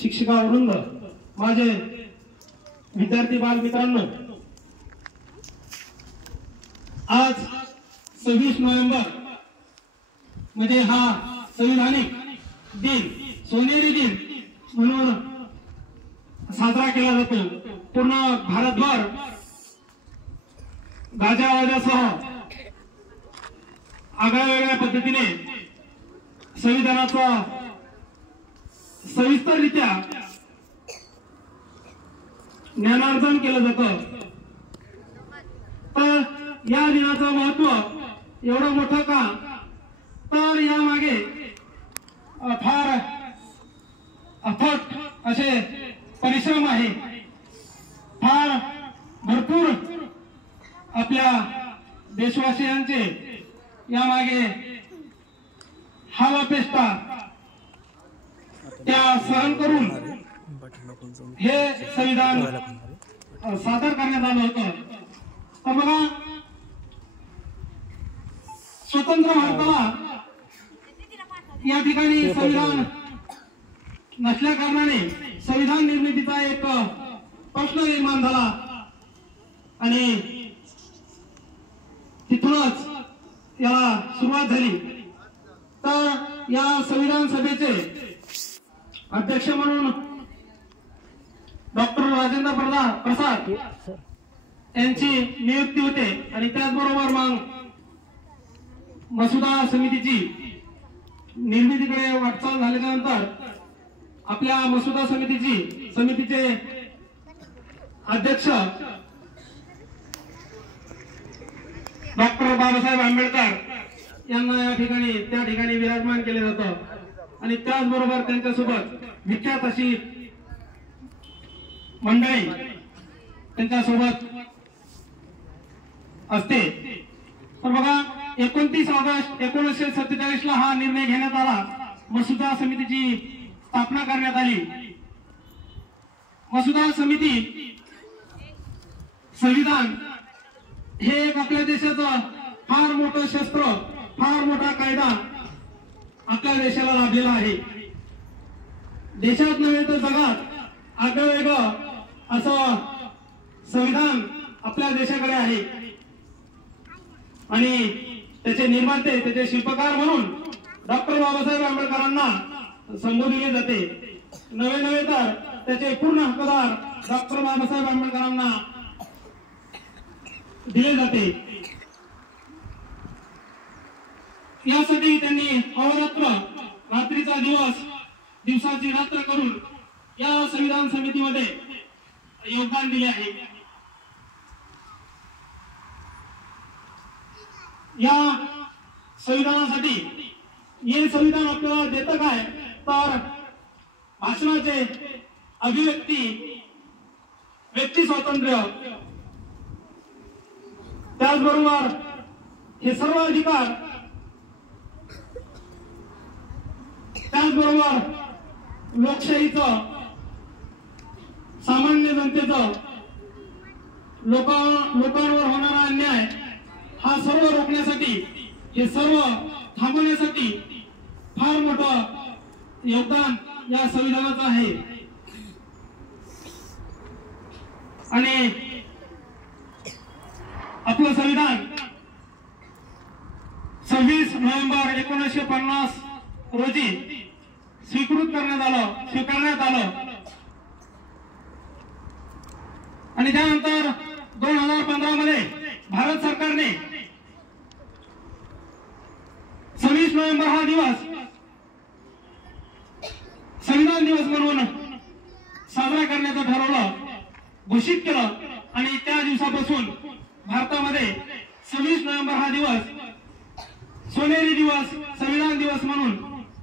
शिक्षिका वृंद, माझे विद्यार्थी बालमित्रांनो, आज 26 नोव्हेंबर म्हणजे हा संविधानिक दिन, सोनेरी दिन म्हणून साजरा केला जातो। पूर्ण भारतभर गाजावाजासह आगळ्या पद्धतीने संविधानाचा सविस्तररित्या ज्ञानार्जन केलं जातं। तर या दिनाचं महत्व एवढं मोठं का, तर यामागे फार अथक असे परिश्रम आहे, फार भरपूर आपल्या देशवासियांचे यामागे हालअपेष्टा त्या सहन करून हे संविधान सादर करण्यात आलं होतं। तर बघा, स्वतंत्र भारताला या ठिकाणी संविधान नसल्या कारणाने संविधान निर्मितीचा एक प्रश्न निर्माण झाला आणि तिथूनच याला सुरुवात झाली। तर या संविधान सभेचे अध्यक्ष म्हणून डॉक्टर राजेंद्र प्रसाद यांची नियुक्ती होते आणि त्याचबरोबर मग मसुदा समितीची निर्मितीकडे वाटचाल झाल्याच्या नंतर आपल्या मसुदा समितीचे अध्यक्ष डॉक्टर बाबासाहेब आंबेडकर यांना त्या ठिकाणी विराजमान केले जातं आणि त्याचबरोबर त्यांच्यासोबत विख्यात अशी मंडळी त्यांच्यासोबत असते। तर बघा, 29 ऑगस्ट 1947 ला हा निर्णय घेण्यात आला, मसुदा समितीची स्थापना करण्यात आली। मसुदा समिती संविधान हे एक आपल्या देशाचं फार मोठं शस्त्र, फार मोठा कायदा आपल्या देशाला लाभलेला आहे। देशात नव्हे तर जगात आगळंवेगळं असं संविधान आपल्या देशाकडे आहे आणि त्याचे निर्माते, त्याचे शिल्पकार म्हणून डॉक्टर बाबासाहेब आंबेडकरांना संबोधले जाते। नवे तर त्याचे पूर्ण हक्कदार डॉक्टर बाबासाहेब आंबेडकरांना दिले जाते। यासाठी त्यांनी अहोरात्र, रात्रीचा दिवस, दिवसाची रात्र करून या संविधान समितीमध्ये योगदान दिले आहे। या संविधानासाठी हे संविधान आपल्याला देतं काय, तर भाषणाचे अभिव्यक्ती, व्यक्ती स्वातंत्र्य, त्याचबरोबर हे सर्व अधिकार, त्याचबरोबर लोकशाहीचं, सामान्य जनतेचं, लोकांवर होणारा अन्याय हा सर्व रोखण्यासाठी, हे सर्व थांबवण्यासाठी फार मोठं योगदान या संविधानाचं आहे। आणि आपलं संविधान 26 नोव्हेंबर 1950 रोजी स्वीकारण्यात आलं आणि त्यानंतर 2015 मध्ये भारत सरकारने 26 नोव्हेंबर हा दिवस संविधान दिवस म्हणून साजरा करण्याचं ठरवलं, घोषित केलं आणि त्या दिवसापासून भारतामध्ये 26 नोव्हेंबर हा दिवस सोनेरी दिवस, संविधान दिवस म्हणून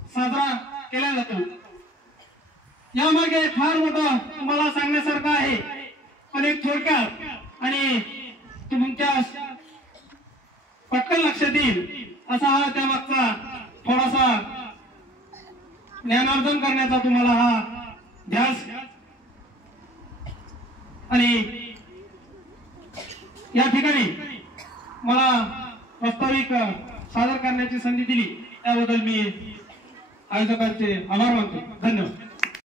साजरा केला जातो। यामागे फार मोठं तुम्हाला सांगण्यासारखं आहे, पण एक थोडक्यात आणि तुमच्या पटकन लक्षात येईल असा हा त्यामागचा थोडासा ज्ञानार्जन करण्याचा तुम्हाला हा ध्यास आणि या ठिकाणी मला प्रास्ताविक सादर करण्याची संधी दिली त्याबद्दल मी आयोजकांचे आभार मानतो। धन्यवाद।